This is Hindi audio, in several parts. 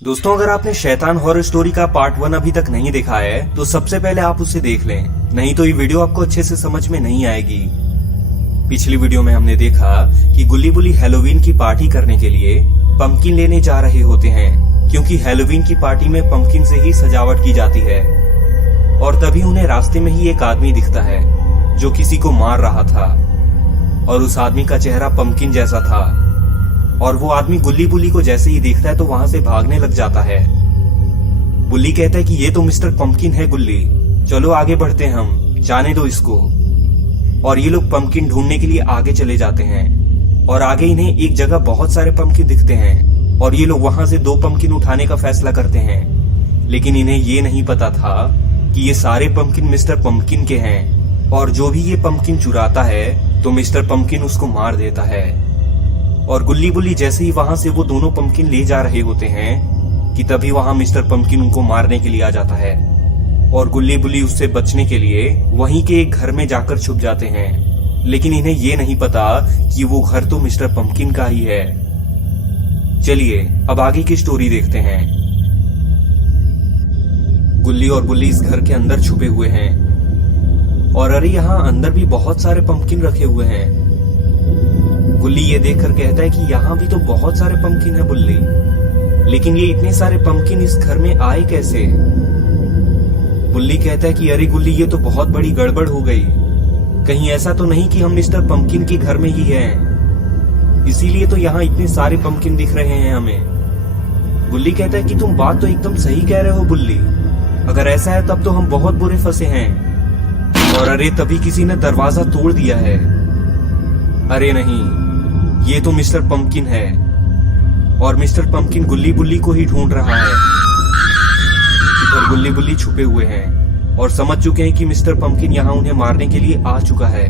दोस्तों, अगर आपने शैतान हॉरर स्टोरी का पार्ट 1 अभी तक नहीं देखा है तो सबसे पहले आप उसे देख लें, नहीं तो ये वीडियो आपको अच्छे से समझ में नहीं आएगी। पिछली वीडियो में हमने देखा कि गुल्ली बुल्ली हैलोवीन की पार्टी करने के लिए पंपकिन लेने जा रहे होते हैं, क्योंकि हैलोवीन की पार्टी में पंपकिन से ही सजावट की जाती है। और तभी उन्हें रास्ते में ही एक आदमी दिखता है जो किसी को मार रहा था, और उस आदमी का चेहरा पंपकिन जैसा था। और वो आदमी गुल्ली बुल्ली को जैसे ही देखता है तो वहां से भागने लग जाता है। बुल्ली कहता है कि ये तो मिस्टर पंपकिन है गुल्ली, चलो आगे बढ़ते हैं, हम जाने दो इसको। और ये लोग पंपकिन ढूंढने के लिए आगे चले जाते हैं, और आगे इन्हें एक जगह बहुत सारे पंपकिन दिखते हैं, और ये लोग वहां से 2 पंपकिन उठाने का फैसला करते हैं। लेकिन इन्हें ये नहीं पता था कि ये सारे पंपकिन मिस्टर पंपकिन के हैं, और जो भी ये पंपकिन चुराता है तो मिस्टर पंपकिन उसको मार देता है। और गुल्ली बुल्ली जैसे ही वहां से वो दोनों पंपकिन ले जा रहे होते हैं कि तभी वहां मिस्टर पंपकिन उनको मारने के लिए आ जाता है, और गुल्ली बुल्ली उससे बचने के लिए वहीं के एक घर में जाकर छुप जाते हैं। लेकिन इन्हें ये नहीं पता कि वो घर तो मिस्टर पंपकिन का ही है। चलिए अब आगे की स्टोरी देखते हैं। गुल्ली और बुल्ली इस घर के अंदर छुपे हुए हैं, और अरे यहाँ अंदर भी बहुत सारे पंपकिन रखे हुए हैं। गुल्ली ये देखकर कहता है कि यहाँ भी तो बहुत सारे पंपकिन है बुल्ली, लेकिन ये इतने सारे पंपकिन इस घर में आए कैसे? बुल्ली कहता है कि अरे गुल्ली, ये तो बहुत बड़ी गड़बड़ हो गई, कहीं ऐसा तो नहीं कि हम मिस्टर पंपकिन के घर में ही हैं, इसीलिए तो यहाँ इतने सारे पंपकिन दिख रहे हैं हमें। बुल्ली कहता है कि तुम बात तो एकदम सही कह रहे हो बुल्ली, अगर ऐसा है तब तो हम बहुत बुरे फंसे हैं। और अरे तभी किसी ने दरवाजा तोड़ दिया है। अरे नहीं, ये तो मिस्टर पंपकिन है, और मिस्टर पंपकिन गुल्ली बुल्ली को ही ढूंढ रहा है। इधर गुल्ली बुल्ली छुपे हुए हैं और समझ चुके हैं कि मिस्टर पंपकिन यहाँ उन्हें मारने के लिए आ चुका है।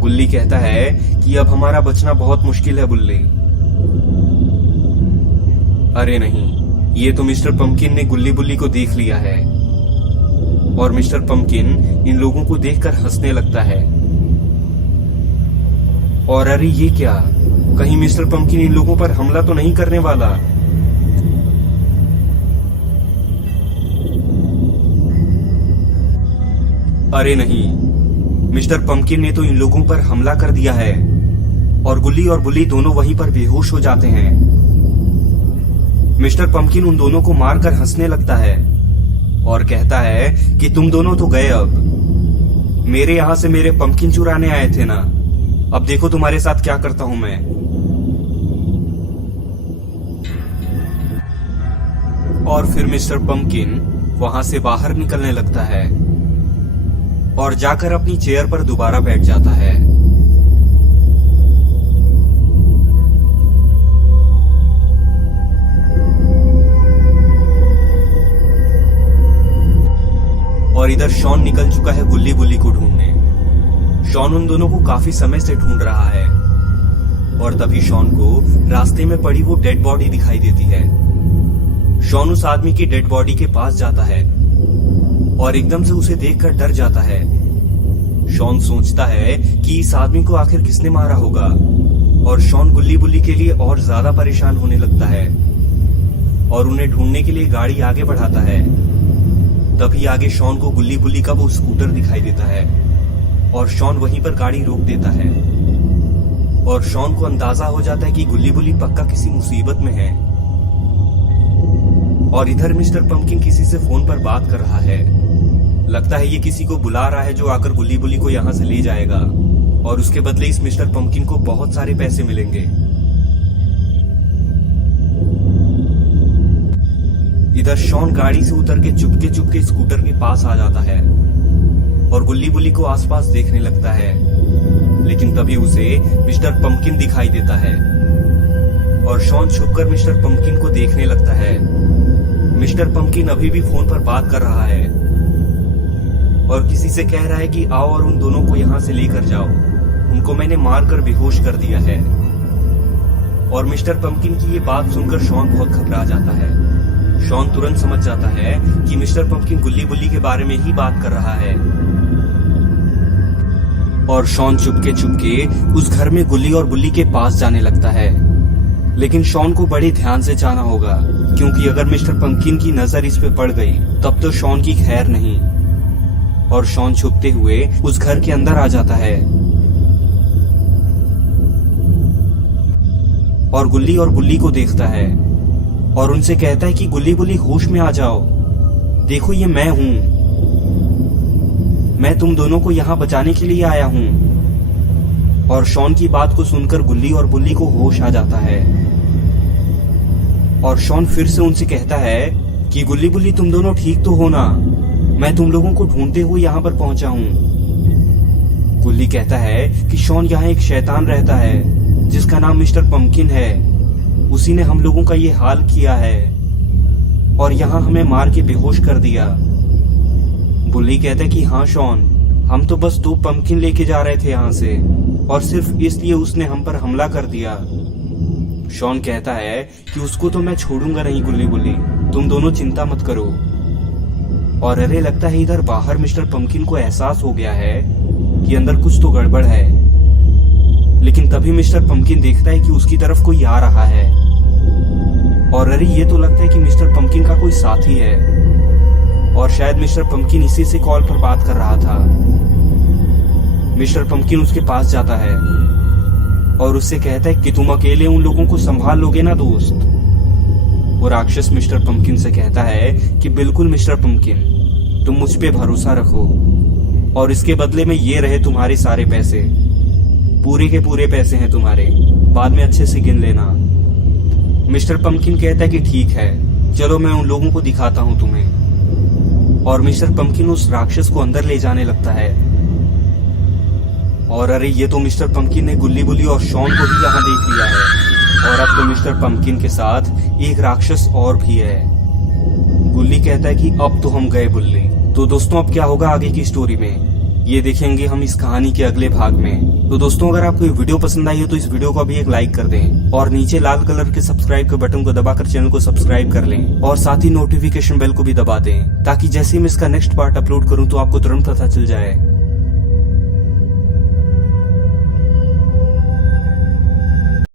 गुल्ली कहता है कि अब हमारा बचना बहुत मुश्किल है बुल्ली। अरे नहीं, ये तो मिस्टर पंपकिन ने गुल्ली बुल्ली को देख लिया है, और मिस्टर पंपकिन इन लोगों को देखकर हंसने लगता है। और अरे ये क्या, कहीं मिस्टर पंपकिन इन लोगों पर हमला तो नहीं करने वाला? अरे नहीं, मिस्टर पंपकिन ने तो इन लोगों पर हमला कर दिया है, और गुल्ली और बुल्ली दोनों वहीं पर बेहोश हो जाते हैं। मिस्टर पंपकिन उन दोनों को मारकर हंसने लगता है और कहता है कि तुम दोनों तो गए, अब मेरे यहां से मेरे पंपकिन चुराने आए थे ना, अब देखो तुम्हारे साथ क्या करता हूं मैं। और फिर मिस्टर पंपकिन वहां से बाहर निकलने लगता है और जाकर अपनी चेयर पर दोबारा बैठ जाता है। और इधर शॉन निकल चुका है गुल्ली बुल्ली को ढूंढने। शॉन उन दोनों को काफी समय से ढूंढ रहा है, और तभी शॉन को रास्ते में पड़ी वो डेड बॉडी दिखाई देती है। शॉन उस आदमी की डेड बॉडी के पास जाता है और एकदम से उसे देखकर डर जाता है। शॉन सोचता है कि इस आदमी को आखिर किसने मारा होगा, और शॉन गुल्ली बुल्ली के लिए और ज्यादा परेशान होने लगता है और उन्हें ढूंढने के लिए गाड़ी आगे बढ़ाता है। तभी आगे शॉन को गुल्ली बुल्ली का वो स्कूटर दिखाई देता है, और शॉन वहीं पर गाड़ी रोक देता है। और शॉन को अंदाजा हो जाता है कि गुल्ली बुल्ली पक्का किसी मुसीबत में है। और इधर मिस्टर पंपकिन किसी से फोन पर बात कर रहा है। लगता है ये किसी को बुला रहा है जो आकर गुल्ली बुल्ली को यहाँ से ले जाएगा, और उसके बदले इस मिस्टर पंपकिन को बहुत सारे पैसे मिलेंगे। इधर शॉन गाड़ी से उतर के चुपके चुपके स्कूटर के पास आ जाता है और गुल्ली बुल्ली को आसपास देखने लगता है। लेकिन तभी उसे मिस्टर पंपकिन दिखाई देता है, और शॉन छुपकर मिस्टर पंपकिन को देखने लगता है। मिस्टर पंपकिन अभी भी फोन पर बात कर रहा है और किसी से कह रहा है कि आओ और उन दोनों को यहाँ से लेकर जाओ, उनको मैंने मारकर बेहोश कर दिया है। और मिस्टर पंपकिन की ये बात सुनकर शॉन बहुत घबरा जाता है। शॉन तुरंत समझ जाता है कि मिस्टर पंपकिन गुल्ली बुल्ली के बारे में ही बात कर रहा है, और शॉन चुपके चुपके उस घर में गुल्ली और बुल्ली के पास जाने लगता है। लेकिन शॉन को बड़े ध्यान से जाना होगा, क्योंकि अगर मिस्टर पंपकिन की नजर इस पे पड़ गई तब तो शॉन की खैर नहीं। और शॉन छुपते हुए उस घर के अंदर आ जाता है और गुल्ली और बुल्ली को देखता है और उनसे कहता है कि गुल्ली बुल्ली होश में आ जाओ, देखो ये मैं हूं, मैं तुम दोनों को यहां बचाने के लिए आया हूं। और शॉन की बात को सुनकर गुल्ली और बुल्ली को होश आ जाता है और शॉन फिर से उनसे कहता है कि गुल्ली बुल्ली तुम दोनों ठीक तो हो ना, मैं तुम लोगों को ढूंढते हुए यहां पर पहुंचा हूं। गुल्ली कहता है कि शॉन यहाँ एक शैतान रहता है जिसका नाम मिस्टर पंपकिन है, उसी ने हम लोगों का ये हाल किया है और यहाँ हमें मार के बेहोश कर दिया। बुल्ली कहता है कि हाँ शॉन, हम तो बस 2 पंपकिन लेके जा रहे थे यहाँ से और सिर्फ इसलिए उसने हम पर हमला कर दिया। शॉन कहता है कि उसको तो मैं छोड़ूंगा नहीं गुल्ली बुल्ली, तुम दोनों चिंता मत करो। और अरे लगता है इधर बाहर मिस्टर पंपकिन को एहसास हो गया है कि अंदर कुछ तो गड़बड़ है, लेकिन तभी मिस्टर पंपकिन देखता है कि उसकी तरफ कोई आ रहा है और अरे ये तो लगता है कि मिस्टर पंपकिन का कोई साथी है और शायद मिस्टर पंपकिन इसी से कॉल पर बात कर रहा था। मिस्टर पंपकिन उसके पास जाता है और उससे कहता है कि तुम अकेले उन लोगों को संभाल लोगे ना दोस्त। वो राक्षस मिस्टर पंपकिन से कहता है कि बिल्कुल मिस्टर पंपकिन, तुम मुझ पे भरोसा रखो और इसके बदले में ये रहे तुम्हारे सारे पैसे, पूरे के पूरे पैसे हैं तुम्हारे, बाद में अच्छे से गिन लेना। मिस्टर पंपकिन कहता है कि ठीक है, चलो मैं उन लोगों को दिखाता हूं तुम्हें। और मिस्टर पंपकिन उस राक्षस को अंदर ले जाने लगता है और अरे ये तो मिस्टर पंपकिन ने गुल्ली बुल्ली और शॉन को भी यहाँ देख लिया है और अब तो मिस्टर पंपकिन के साथ एक राक्षस और भी है। गुल्ली कहता है कि अब तो हम गए बुल्ली। तो दोस्तों अब क्या होगा आगे की स्टोरी में, ये देखेंगे हम इस कहानी के अगले भाग में। तो दोस्तों अगर आपको ये वीडियो पसंद आई हो तो इस वीडियो को अभी एक लाइक कर दें और नीचे लाल कलर के सब्सक्राइब के बटन को दबाकर चैनल को सब्सक्राइब कर लें और साथ ही नोटिफिकेशन बेल को भी दबा दें ताकि जैसे ही मैं इसका नेक्स्ट पार्ट अपलोड करूं तो आपको तुरंत पता चल जाए।